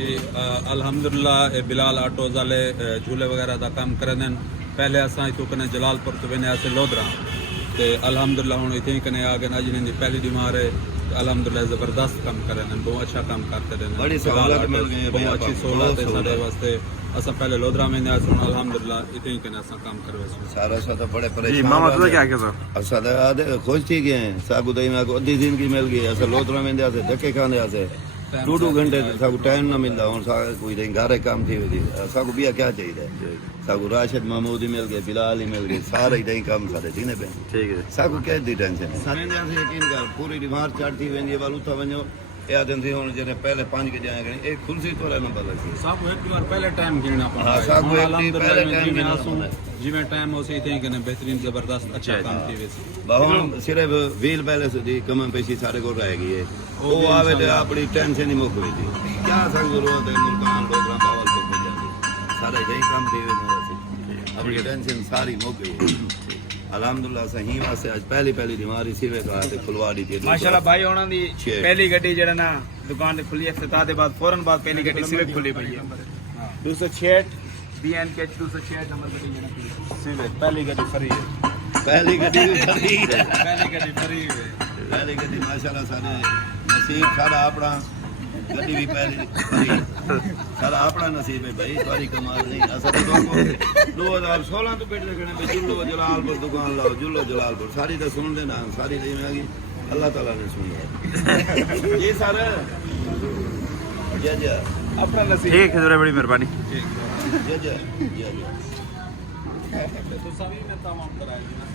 जी अल्हम्दुलिल्लाह बिलाल ऑटो वाले झूले वगैरह का काम करन। पहले असां इतों कने जलालपुर तो वेने आसे लोधरा ते अल्हम्दुलिल्लाह हुण इथे कने आ गए अज इन्हें पहली बीमार है। अल्हम्दुलिल्लाह जबरदस्त काम करन, बहुत अच्छा काम करते रहन। बड़ी सहूलत मिल गई है, बहुत अच्छी सहूलत है साडे वास्ते। असां पहले लोधरा में आसे हुण अल्हम्दुलिल्लाह इथे कने असां काम करवे सारा साथ बड़े जी परेशान मामा तुझे क्या कहता असा आधे खुश थी गए सागु दही में अद्धी जिंदगी मिल गई। असा लोधरा में धक्के खाने आसे 2-2 घंटे सागु टाइम ना मिलता हूँ कोई घरे काम थी वही सागु बिया क्या चाहिए सागु राशिद महमूद ही मिल गए, बिलाल ही मिल गए, सारे ही दही काम सारे थी पे ठीक है सागु क्या दी टेंशन सारे यकीन कर पूरी बीमार चढ़ती वेंदी वाल उठा वञो या दिन थी हुन जने पहले 5 के जाए गणी एक खुलसी तोरे नंबर लगी सब एक बार पहले टाइम गिनना पड़ा। हां सागु एक पहले टाइम गिनना जिवें टाइम होसी इथे कने बेहतरीन जबरदस्त अच्छा काम थी वैसे बहु सिर्फ व्हील पैलेस दी कम पैसी सारे को रह गई है वो आवे ते अपनी टेंशन ही मुक हुई थी क्या संग जरूरत है मुल्कान लोगरा बावल को जाती सारे यही काम थी वे अपनी टेंशन सारी मुक गई। अल्हम्दुलिल्लाह सही वास्ते आज पहली बीमारी सिवे का ते खुलवाड़ी थी माशाल्लाह भाई होना दी पहली गड्डी जेड़ा ना दुकान ते खुली इफ्तिताह दे बाद फौरन बाद पहली गड्डी सिवे खुली पई है 266 बीएनके 266 नंबर गड्डी जेड़ा सिवे पहली गड्डी फ्री है पहली गड्डी फ्री है पहली गड्डी फ्री है पहली गड्डी माशाल्लाह सारे नसीब सारा अपना गड्डी भी पहली फ्री सारा अपना नसीब है भाई तुम्हारी कमाल नहीं असल तो 2016 तो बैठ रखने पे जुल्लो जलालपुर दुकान लाओ जुल्लो जलालपुर सारी तो सुन देना सारी नहीं में आ गई अल्लाह ताला ने सुन लिया ये सारा जय अपना नसीब ठीक है बड़ी मेहरबानी जय तो सभी में तमाम कराएंगे ना।